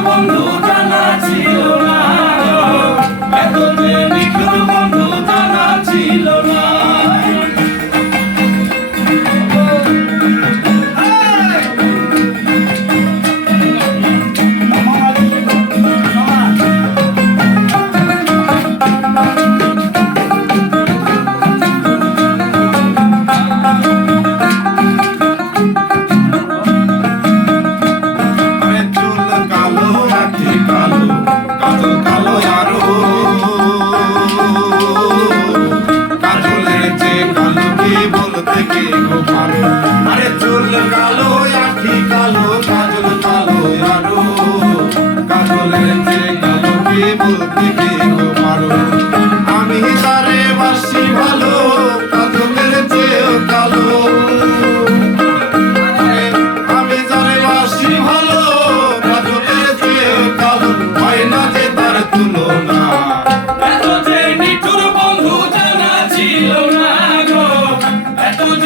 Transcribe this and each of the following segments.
mundo. পারি বলতে কি গো পারে আরে চুল কালো, আখি কালো, কাজল কালো, আরও কাজলের যে কালো কি বলতে কি গো আমি তারে বাসি ভালো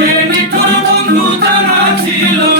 প্রেমিক বন্ধু তারা ছিল।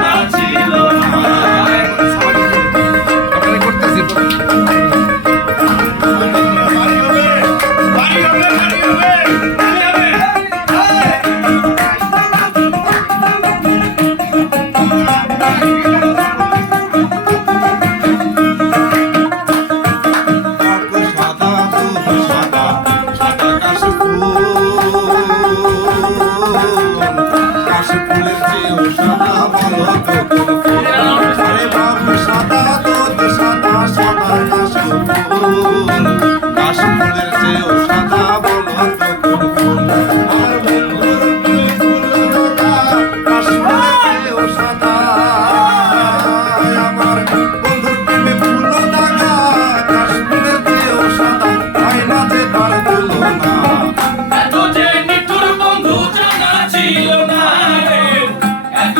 সাদা সাদা সাদা সাদা